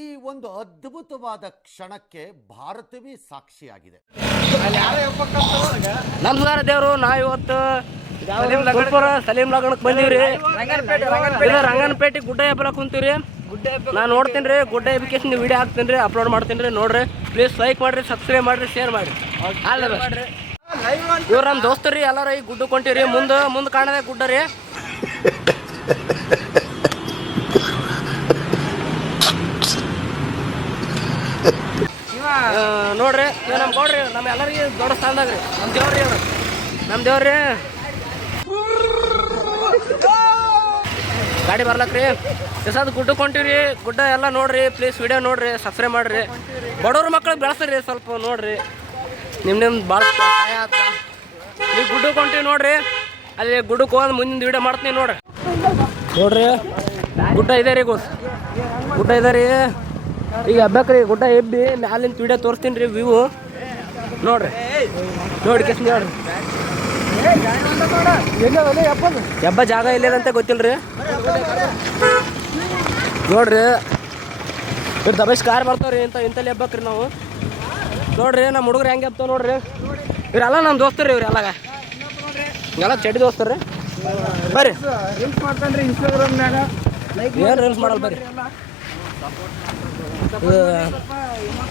ಈ ಒಂದು ಅದ್ಭುತವಾದ ಕ್ಷಣಕ್ಕೆ ಭಾರತವೇ ಸಾಕ್ಷಿಯಾಗಿದೆ. ನಮಸ್ಕಾರ ದೇವರು. ನಾವು ಇವತ್ತು ಸಲೀಂ ಲಗ್ನಕ್ಕೆ ಬಂದೀವ್ರಿ. ರಂಗನಪೇಟೆ ಗುಡ್ಡ ಹೆಬ್ಬಲ ಕುಂತೀವ್ರಿ. ನಾನು ನೋಡ್ತೀನಿ ರೀ, ಗುಡ್ಡ ಎಬ್ಬಿಕೇಶನ್ ವಿಡಿಯೋ ಹಾಕ್ತೀನಿ ರೀ, ಅಪ್ಲೋಡ್ ಮಾಡ್ತೀನಿ ರೀ. ನೋಡ್ರಿ, ಪ್ಲೀಸ್ ಲೈಕ್ ಮಾಡಿರಿ, ಸಬ್ಸ್ಕ್ರೈಬ್ ಮಾಡಿರಿ, ಶೇರ್ ಮಾಡಿರಿ. ಇವ್ರು ನಮ್ಮ ದೋಸ್ತರು ರೀ, ಎಲ್ಲರೂ ಈ ಗುಡ್ಡಕ್ಕೆ ಹೊಂಟಿವ್ರಿ. ಮುಂದೆ ಕಾಣದೆ ಗುಡ್ಡ ರೀ. ನೋಡ್ರಿ, ಇವ್ ನಮ್ಮ ಗೌಡ್ರಿ, ನಮ್ಮ ಎಲ್ಲರಿಗೆ ದೊಡ್ಡ ಸ್ಥಾನದಾಗ ರೀ. ನಮ್ಮ ದೇವ್ರಿ ಗಾಡಿ ಬರ್ಲಕ್ರಿ. ಎಸಾದ್ ಗುಡ್ಡಕ್ಕೆ ಹೊಂಟಿವ್ರಿ. ಗುಡ್ಡ ಎಲ್ಲ ನೋಡ್ರಿ, ಪ್ಲೀಸ್ ವಿಡಿಯೋ ನೋಡ್ರಿ, ಸಬ್ಸ್ಕ್ರೈಬ್ ಮಾಡ್ರಿ. ಬಡವ್ರ ಮಕ್ಳಿಗೆ ಬೆಳೆಸ್ರಿ ಸ್ವಲ್ಪ ನೋಡ್ರಿ. ನಿಮ್ದು ಭಾಳ ಸಹಾಯ ಆತ. ನೀವು ಗುಡ್ಡಕ್ಕೆ ಹೊಂಟಿವಿ ನೋಡ್ರಿ. ಅಲ್ಲಿ ಗುಡ್ಡಕ್ಕೆ ಹೋದ್ ಮುಂದಿನ ವಿಡಿಯೋ ಮಾಡ್ತೀನಿ ನೋಡ್ರಿ. ಗುಡ್ಡ ಇದೆ ರೀ, ಗುಡ್ಡ ಇದೆ ರೀ. ಈಗ ಹಬ್ಬಕ್ರಿ ಗುಡ್ಡ ಎಬ್ಬಿ ಮ್ಯಾಲಿಂದ ವಿಡಿಯೋ ತೋರಿಸ್ತೀನಿ ರೀ, ವ್ಯೂ ನೋಡ್ರಿ. ನೋಡಿ ಕೆಸ್ ನೋಡ್ರಿ, ಹಬ್ಬ ಜಾಗ ಇಲ್ಲದಂತೆ ಗೊತ್ತಿಲ್ರಿ. ನೋಡ್ರಿ, ಇವ್ರು ದಬಾಯಿಸಿ ಕಾರ್ ಬರ್ತಾವ್ರಿ. ಇಂತಲ್ಲಿ ಹಬ್ಬಕ್ರಿ ನಾವು ನೋಡ್ರಿ. ನಮ್ಮ ಹುಡುಗರು ಹೆಂಗೆ ಹಬ್ತಾವ ನೋಡ್ರಿ. ಇವ್ರೆಲ್ಲ ನಮ್ಮ ದೋಸ್ತರು ರೀ. ಇವ್ರೆಲ್ಲ ಎಲ್ಲ ಚಡ್ಡಿ ದೋಸ್ತರು ರೀ. ಬರ್ರಿ, ರೀಲ್ಸ್ ಮಾಡ್ತಾನ್ರಿ ಇನ್ಸ್ಟಾಗ್ರಾಮ್ನಾಗ. ಏನು ರೀಲ್ಸ್ ಮಾಡಲ್ಲ ಬರ್ರಿ.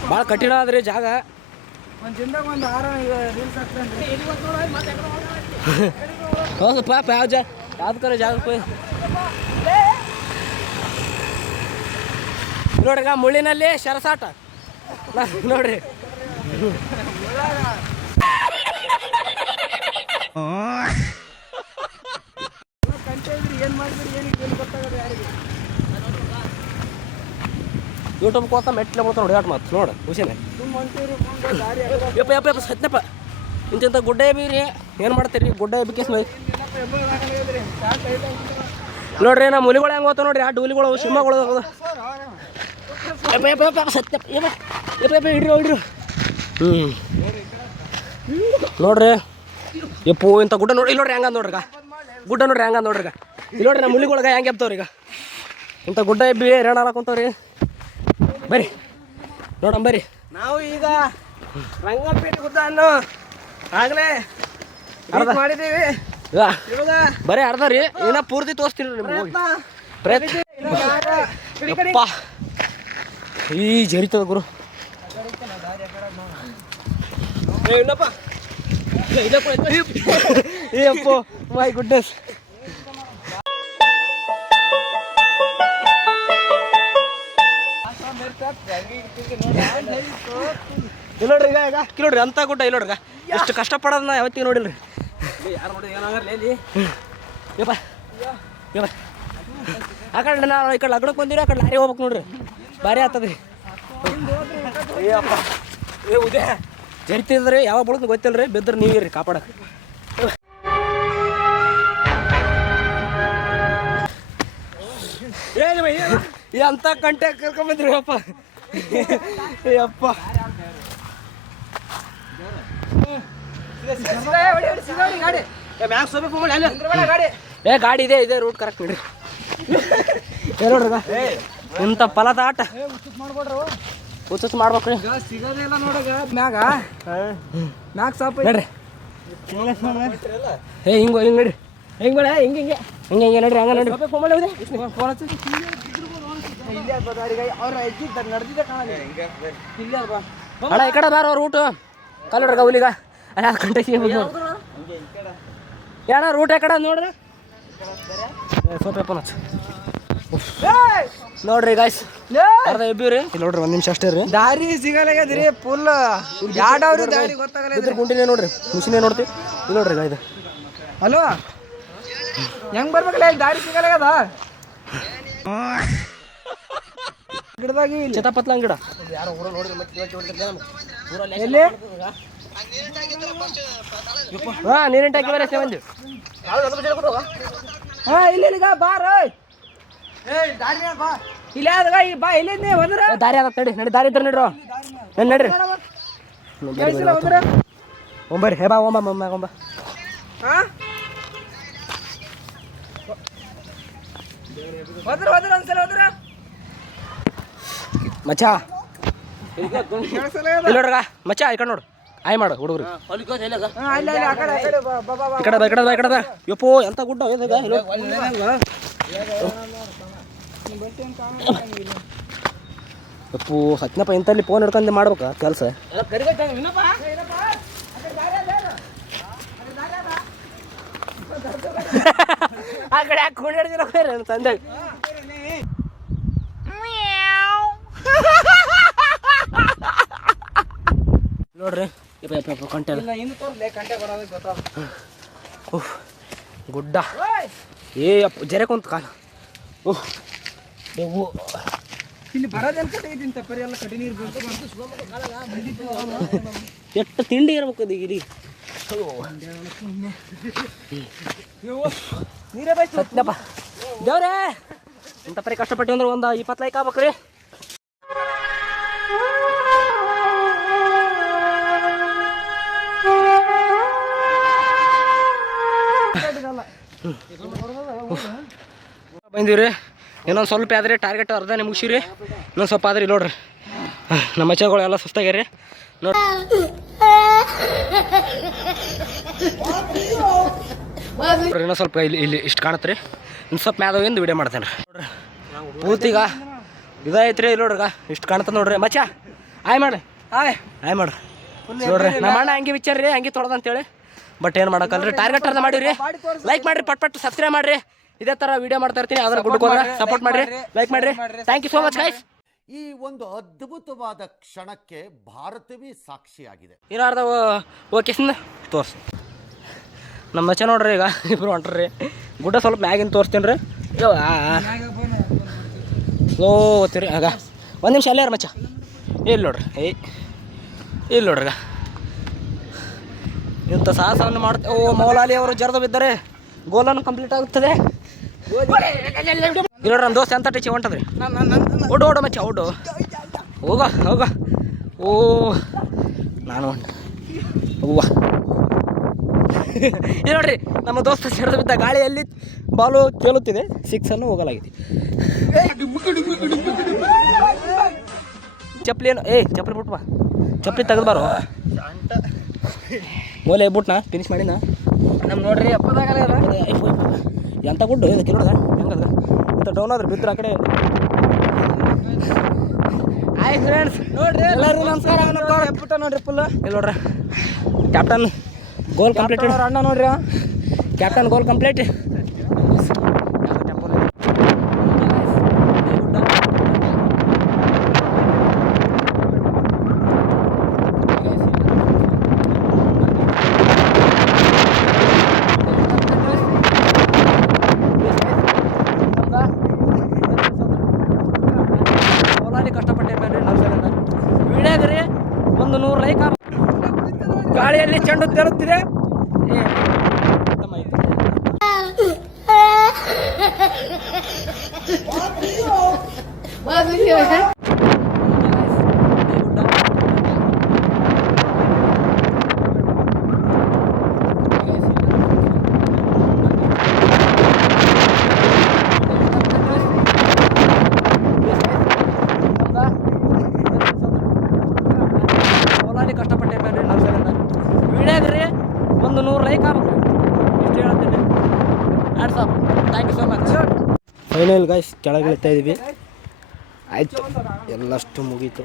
ಭಾಳ ಕಠಿಣ ಅದ್ರಿ ಜಾಗ. ಒಂದು ದಿನದಾಗ ಒಂದು 6 ರೀಲ್ಸ್ ಹಾಕ್ತಾನ್ರಿ. ಹೌದು ಪಾಪ, ಯಾವ್ದು ಜಾಗಕ್ಕೆ ನೋಡ್ರಿ. ಈಗ ಮುಳ್ಳಿನಲ್ಲಿ ಶರಸಾಟ ನೋಡ್ರಿ. ಏನು ಮಾಡಿದ್ರಿ ಏನು ಗೊತ್ತಾಗಲ್ಲ ಯಾರಿಗೆ. ಯೂಟ್ಯೂಬ್ ಕೋತ ಮೆಟ್ಲೆ ಬರ್ತಾನೆ ಹೊಡೆಯಾಟ ಮಾತು ನೋಡು ಖುಷಿನೇ. ಯಪ್ಪ ಸತ್ನಪ್ಪ, ಇಂಥ ಗುಡ್ಡ ಎಬ್ಬಿರಿ. ಏನು ಮಾಡ್ತೀರಿ ಗುಡ್ಡ ಎಬ್ಬಿಕೇಸ್ ನೋಡ್ರಿ. ನಮ್ಮ ಹುಲಿಗಳು ಹೆಂಗೆ ಹೋಗ್ತಾವ ನೋಡ್ರಿ. 2 ಹುಲಿಗಳು ಸಿಂಹಗಳು ಸತ್ಯಪ್ಪ. ಹಿಡ್ರಿ. ನೋಡ್ರಿ ಯಪ್ಪು ಇಂಥ ಗುಡ್ಡ ನೋಡಿ. ಇಲ್ಲಿ ನೋಡ್ರಿ ಹೆಂಗ ನೋಡ್ರಿ. ಗುಡ್ಡ ನೋಡ್ರಿ ಹೆಂಗ ನೋಡ್ರಿ. ಇಲ್ಲಿ ನೋಡ್ರಿ ನಮ್ಮ ಹುಲಿಗೊಳಗ ಹೆಂಗೆ ಎಬ್ತಾವ್ರಿ. ಈಗ ಇಂಥ ಗುಡ್ಡ ಎಬ್ಬಿ ರೇಣ ಹಾಕೊಂತವ್ರಿ. ಬರ್ರಿ ನೋಡಮ್ ಬರ್ರಿ. ನಾವು ಈಗ ರಂಗನಪೇಟೆ ಗುಡ್ಡ ಅನ್ನು ಆಗಲೇ ಮಾಡಿದ್ದೀವಿ. ಬರೀ ಅರ್ಧ ರೀ, ಏನ ಪೂರ್ತಿ ತೋರಿಸ್ತೀನಿ ನಿಮ್ಗೆ. ಪ್ರಯತ್ನ ಈ ಜರಿತದ ಗುರು. ಅಪ್ಪ ಮೈ ಗುಡ್ನೆಸ್. ಇಲ್ಲ ನೋಡ್ರಿ, ಈಗ ನೋಡ್ರಿ ಅಂತ ಗುಡ್ಡ. ಇಲ್ಲ ನೋಡ್ರಿ, ಎಷ್ಟು ಕಷ್ಟಪಡೋದನ್ನ ಯಾವತ್ತಿಗೆ ನೋಡಿಲ್ರಿ. ಯಾರು ನೋಡಿ ಏನಾಗಲಿ ಯಪ್ಪ ಆ ಕಡೆ ನಾವು ಈ ಕಡೆ ಲಗ್ನಕ್ಕೆ ಬಂದಿರಿ. ಆ ಕಡೆ ಲಾರಿ ಹೋಗ್ಬೇಕು ನೋಡ್ರಿ, ಭಾರಿ ಆಗ್ತದ್ರಿ. ಉದಯ ಜರಿತಿದ್ರಿ, ಯಾವಾಗ ಬೀಳೋದು ಗೊತ್ತಿಲ್ರಿ. ಬಿದ್ದರೆ ನೀವಿರಿ ಕಾಪಾಡಕ್ಕೆ. ಅಂತ ಕಂಟೆ ಕರ್ಕೊಂಬಂದ್ರಿ ಅಪ್ಪ. ಅಪ್ಪ ಗಾಡಿ ಇದೆ ರೂಟ್ ಕರೆಕ್ಟ್ ಬಿಡ್ರಿ. ನೋಡ್ರಿ ಇಂಥ ಫಲದ ಆಟ ಹುಚ್ಚು ಮಾಡ್ಬೇಕ್ರಿ. ಸಿಗೋದಿಲ್ಲ ನೋಡಗ ಮ್ಯಾಗ ಸಾಪ ನೋಡ್ರಿ. ಹಿಂಗೆ ನಡ್ರಿ, ಹಿಂಗೆ ಹಿಂಗೆ ನಡ್ರಿ. ಹಂಗ ನೋಡ್ರಿ. ಅಣ್ಣ ಈ ಕಡೆ ಬಾರ ರೂಟು ಕಲ್ಲಡ್ರಗ ಹುಲಿಗ ಅಲ್ಲ ಗಂಟೆ ಏನ ರೂಟ್ ಯಾಕಡೆ ನೋಡ್ರಿ. ಸೋಪೆಪ್ಪ ನೋಡ್ರಿ ಗಾಯ್ಸ್, ಅರ್ಧ ಎಬ್ಬಿವ್ರಿ. ಇಲ್ಲಿ ನೋಡ್ರಿ 1 ನಿಮಿಷ ಅಷ್ಟೇ ರೀ. ದಾರಿ ಸಿಗಲಾಗ್ಯದ್ರಿ ಫುಲ್. ಯಾವ್ದವ್ರಿ ದಾರಿ ಗೊತ್ತಾಗಲ್ಲ. ಗುಂಡಿನೇ ನೋಡ್ರಿ, ಮಿಷಿನೇ ನೋಡ್ತಿ. ಇಲ್ಲಿ ನೋಡ್ರಿ ಇದು. ಹಲೋ, ಹೆಂಗ್ ಬರ್ಬೇಕಲ್ಲ ದಾರಿ ಸಿಗಲಾಗ್ಯದ. ಗಿಡದಾಗಿ ಚಿತಾಪತ್ಲ ಗಿಡ ಎಲ್ಲಿ ನೀರಿನ ಟ್ಯಾಂಕಿ ಬೇರೆ ಬಂದು. ಇಲ್ಲಿ ಬಾರ ಇಲ್ಲಿ ಬಾ. ಇಲ್ಲಿ ಹೋದ್ರ ದಾರಿ ಆದ ನಡಿ. ದಾರಿ ಇದ್ರ ನಡ್ರಿ. ನಡ್ರಿ ಒಂಬರಿ. ಹೇ ಬಾ ಒಂಬ. ಹೋದ್ರ ಒಂದ್ಸಲ ಹೋದ್ರ ಮಚ್ಚ ಇಲ್ಲಿ ನೋಡ್ರಗ ಮಚ್ಚ ಈ ಕಡೆ ನೋಡು ಆಯ್ ಮಾಡು ಹುಡುಗರು ಈ ಕಡೆ ಬಾ ಈ ಕಡೆ ಬಾ ಈ ಕಡೆ ಬಾ ಯಪ್ಪೋ ಎಂತ ಗುಡ್ಡ ಯಪ್ಪು ಸತ್ನಪ್ಪ ಇಂಥಲ್ಲಿ ಫೋನ್ ಹಿಡ್ಕೊಂಡು ಮಾಡ್ಬೇಕಾ ಕೆಲಸ ಆ ಕಡೆ ಯಾಕೆ ಕೊಂಡಿಡ್ದಿರ ಸಂಜೆ ನೋಡ್ರಿ ಕಂಟೆ ಗುಡ್ಡ ಏ ಅಪ್ಪ ಜರೆ ಕುಂತ ಕಾಲ ಓಹ್ ಇಲ್ಲಿ ಬರೋದೇನು ಕಟ್ಟಿದ್ದೀನಿ ತಪ್ಪರಿ ಎಲ್ಲ ಕಡಿ ನೀರು ಎಷ್ಟು ತಿಂಡಿ ಇರ್ಬೇಕು ಅದು ಇಲ್ಲಿ ನೀರೇ ಬೈ ಸತ್ಯಪ್ಪ ದೇವ್ರೇ ಇಂಥ ಪರಿ ಕಷ್ಟಪಟ್ಟು ಅಂದ್ರೆ ಒಂದು 20 ಲೈಕ್ ಆಗ್ಬೇಕ್ರಿ ಬಂದೀವ್ರಿ ಇನ್ನೊಂದು ಸ್ವಲ್ಪ ಆದ್ರೆ ಟಾರ್ಗೆಟ್ ಅರ್ಧನೇ ಮುಗಿಸಿರಿ ಇನ್ನೊಂದು ಸ್ವಲ್ಪ ಆದ್ರಿ ನೋಡ್ರಿ ನಮ್ಮ ಮಚ್ಚಗಳು ಎಲ್ಲ ಸುಸ್ತಾಗ್ಯಾರಿ ನೋಡ್ರಿ ಇನ್ನೊಂದು ಸ್ವಲ್ಪ ಇಲ್ಲಿ ಇಷ್ಟು ಕಾಣತ್ರಿ ಇನ್ನು ಸ್ವಲ್ಪ ಮ್ಯಾದವಿಂದ ವಿಡಿಯೋ ಮಾಡ್ತೇನೆ ನೋಡ್ರಿ ಪೂರ್ತಿಗ ಇದೈತ್ರಿ ಇಲ್ಲಿ ನೋಡ್ರಿ ಇಷ್ಟು ಕಾಣ್ತದೆ ನೋಡ್ರಿ ಮಚ್ಚ ಆಯ್ ಮಾಡಿ ಆಯ್ ಮಾಡ್ರಿ ನೋಡ್ರಿ ನಮ್ಮ ಅಣ್ಣ ಹಂಗೆ ವಿಚಾರ್ರಿ ಹಂಗೆ ತೊಳ್ದಂತೇಳಿ ಬಟ್ ಏನು ಮಾಡೋಕ್ಕಲ್ರಿ ಟಾರ್ಗೆಟ್ ಅರ್ಧ ಮಾಡಿರಿ ಲೈಕ್ ಮಾಡಿರಿ ಪಟ್ ಸಬ್ಸ್ಕ್ರೈಬ್ ಮಾಡಿರಿ ಇದೇ ಥರ ವಿಡಿಯೋ ಮಾಡ್ತಾ ಇರ್ತೀನಿ ಅದರ ಗುಡ್ಡಕ್ಕೆ ಹೋದ್ರೆ ಸಪೋರ್ಟ್ ಮಾಡಿರಿ ಲೈಕ್ ಮಾಡಿರಿ thank you so much guys ಈ ಒಂದು ಅದ್ಭುತವಾದ ಕ್ಷಣಕ್ಕೆ ಭಾರತವೇ ಸಾಕ್ಷಿಯಾಗಿದೆ. ಏನಾರ್ದ ಓಕೆಸ್ನ ತೋರ್ಸಿ ನಮ್ಮ ಮಚ್ಚ ನೋಡ್ರಿ ಈಗ ಇಬ್ರು ಹೊಂಟ್ರಿ ಗುಡ್ಡ ಸ್ವಲ್ಪ ಮ್ಯಾಗಿನ ತೋರಿಸ್ತೀನಿ ರೀ ಸ್ಲೋ ಓದ್ತೀರಿ ಆಗ ಒಂದು ನಿಮಿಷ ಅಲ್ಲೇ ಮಚ್ಚ ಇಲ್ಲಿ ನೋಡ್ರಿ ಇಲ್ಲಿ ನೋಡ್ರಿ ಈಗ ಇಂಥ ಸಾಹಸವನ್ನು ಮಾಡ್ತೇವೆ ಓ ಮೌಲಾಲಿ ಅವರು ಜರ್ದು ಬಿದ್ದರೆ ಗೋಲನ್ನು ಕಂಪ್ಲೀಟ್ ಆಗುತ್ತದೆ ನೋಡ್ರಿ ನಮ್ಮ ದೋಸ್ತ ಎಂತ ಟೀಚಿ ಹೊಂಟದ್ರಿ ಓಡು ಮಚ್ಚ ಓಡು ಹೋಗ ಓ ನಾನು ಹೂವ ಇದು ನೋಡ್ರಿ ನಮ್ಮ ದೋಸ್ತ ಜರ್ದು ಬಿದ್ದ ಗಾಳಿಯಲ್ಲಿ ಬಾಲು ಕೇಳುತ್ತಿದೆ 6 ಅನ್ನು ಹೋಗಲಾಗಿದೆ ಚಪ್ಪಲಿ ಏನು ಚಪ್ಪಲಿ ಬಿಟ್ಟು ಬಾ ಚಪ್ಪಲಿ ತೆಗೆದ್ಬಾರು ಓಲೆ ಬಿಟ್ನಾ ಫಿನಿಶ್ ಮಾಡಿನ ನಮ್ಮ ನೋಡ್ರಿ ಎಂತ ಗುಡ್ಡು ಇದಕ್ಕೆ ನೋಡ್ದ ಹೆಂಗದ ಇಂಥ ಡೌನ್ ಆದ್ರೆ ಬಿದ್ದರೆ ಆ ಕಡೆ ಆಯ್ ಫ್ರೆಂಡ್ಸ್ ನೋಡ್ರಿ ಎಲ್ಲರಿಗೂ ನಮಸ್ಕಾರ ನೋಡ್ರಿ ಫುಲ್ ಇಲ್ಲಿ ನೋಡ್ರಿ ಕ್ಯಾಪ್ಟನ್ ಗೋಲ್ ಕಂಪ್ಲೀಟ್ ಅಣ್ಣ ನೋಡ್ರಿ ಕ್ಯಾಪ್ಟನ್ ಗೋಲ್ ಕಂಪ್ಲೀಟ್ ಒಂದು 100 ಲೈಕ್ ಗಾಳಿಯಲ್ಲಿ ಚೆಂಡು ತೆರುತ್ತಿದೆ ಕಷ್ಟಪಟ್ಟಿರ್ಬೇಡ್ರಿ ವಿಡಿಯೋಗ್ರಿ ಒಂದು 100 ಲೈಕ್ ಆಗ್ಬೇಕು ಇಷ್ಟು ಹೇಳ್ತೀನಿ WhatsApp thank you so much final guys ಕೆಳಗೆ ಇಳ್ತಾ ಇದ್ದೀವಿ ಆಯಿತು ಎಲ್ಲಷ್ಟು ಮುಗೀತು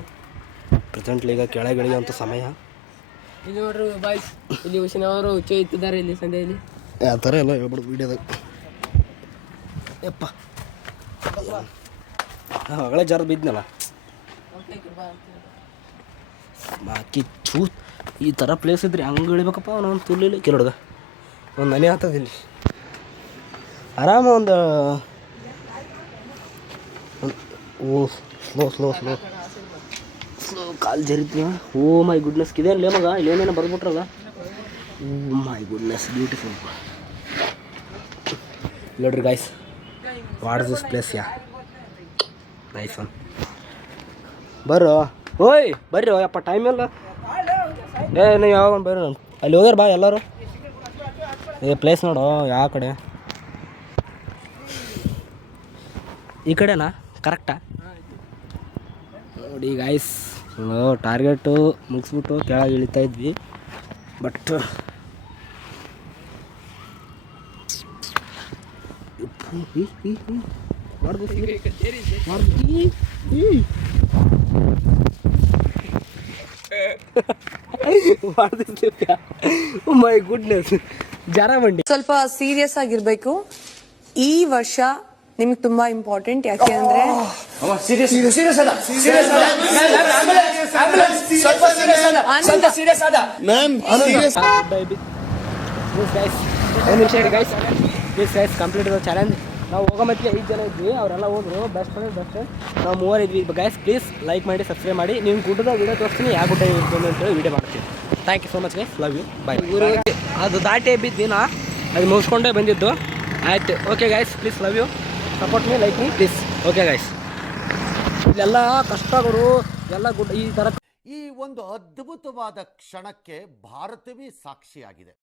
ಪ್ರೆಸೆಂಟ್ಲಿ ಈಗ ಕೆಳಗೆ ಇಳಿಯುವಂಥ ಸಮಯ ಇಲ್ಲಿ ನೋಡ್ರಿ ಬಾಯ್ಸ್ ಇಲ್ಲಿ ಹುಸಿನವರು ಹುಚ್ಚ ಇತ್ತಿದ್ದಾರೆ ಇಲ್ಲಿ ಸಂಧ್ಯೆಯಲ್ಲಿ ಆ ಥರ ಎಲ್ಲ ಹೇಳ್ಬಿಡು ವೀಡಿಯೋದಾಗ ಯಪ್ಪ ಹೊಗಳೇ ಜರ್ದು ಬಿದ್ನಲ್ಲ ಬಾಕಿ ಚೂ ಈ ಥರ ಪ್ಲೇಸ್ ಇದ್ರಿ ಹಂಗೆ ಇಳಿಬೇಕಪ್ಪ ಒಂದು ತುರ್ಲಿಲ್ಲ ಕೆಲೊಡ್ಗ ಒಂದು ಮನೆ ಆಗ್ತದೆ ಇಲ್ಲಿ ಆರಾಮ ಒಂದು ಓ slow call ಜರಿತೀವ O my goodness ಇದೆ ಲೇ ಮಗ ಇಲ್ಲೇನೇನೋ ಬರ್ಬಿಟ್ರಲ್ಲ ಓ ಮೈ ಗುಡ್ನೆಸ್ ಬ್ಯೂಟಿಫುಲ್ ನೋಡ್ರಿ guys what is this place yeah nice one ಓಯ್ ಬರ್ರಿ ಯಪ್ಪ ಟೈಮ್ ಇಲ್ಲ ನೀವು ಯಾವಾಗ ಬರ್ರಿ ಅಲ್ಲಿ ಹೋಗ್ಯಾರ ಬಾ ಎಲ್ಲರೂ ಪ್ಲೇಸ್ ನೋಡು ಯಾವ ಕಡೆ ಈ ಕಡೆನಾ ಕರೆಕ್ಟಾ ನೋಡಿ ಗಾಯ್ಸ್, ಟಾರ್ಗೆಟು ಮುಗಿಸ್ಬಿಟ್ಟು ಕೆಳಗೆ ಇಳಿತಾ ಇದ್ವಿ. ಬಟ್ ಮೈ ಗುಡ್ನೆಸ್ ಜಾರಬಂಡಿ. ಸ್ವಲ್ಪ ಸೀರಿಯಸ್ ಆಗಿರ್ಬೇಕು. ಈ ವರ್ಷ ನಿಮ್ಗೆ ತುಂಬಾ ಇಂಪಾರ್ಟೆಂಟ್. ಯಾಕೆ ಅಂದ್ರೆ ಕಂಪ್ಲೀಟ್ ಚಾಲೆಂಜ್. ನಾವು ಹೋಗೋ ಮತ್ತೆ 5 ಜನ ಇದ್ವಿ, ಅವರೆಲ್ಲ ಹೋದ್ರು. ಬೆಸ್ಟ್ ಫ್ರೆಂಡ್ ನಾವು 3 ಇದ್ವಿ. ಗೈಸ್ ಪ್ಲೀಸ್ ಲೈಕ್ ಮಾಡಿ, ಸಬ್ಸ್ಕ್ರೈಬ್ ಮಾಡಿ. ನೀವು ಗುಡ್ಡದ ವೀಡಿಯೋ ತೋರಿಸ್ತೀನಿ, ಯಾವ ಗುಡ್ಡ ಇರ್ಬೋದು ಅಂತೇಳಿ ವೀಡಿಯೋ ಮಾಡ್ತೀನಿ. Thank you so much guys, love you, bye. ಅದು ದಾಟಿ ಬಿದ್ದು ನಾ ಅದು ಮುಗಿಸ್ಕೊಂಡೇ ಬಂದಿದ್ದು. ಆಯ್ತು, okay guys, please love you, support me, like me please. Okay guys, ಇಲ್ಲೆಲ್ಲ ಕಷ್ಟಗಳು ಎಲ್ಲ ಗುಡ್ಡ ಈ ಥರ. ಈ ಒಂದು ಅದ್ಭುತವಾದ ಕ್ಷಣಕ್ಕೆ ಭಾರತವೇ ಸಾಕ್ಷಿಯಾಗಿದೆ.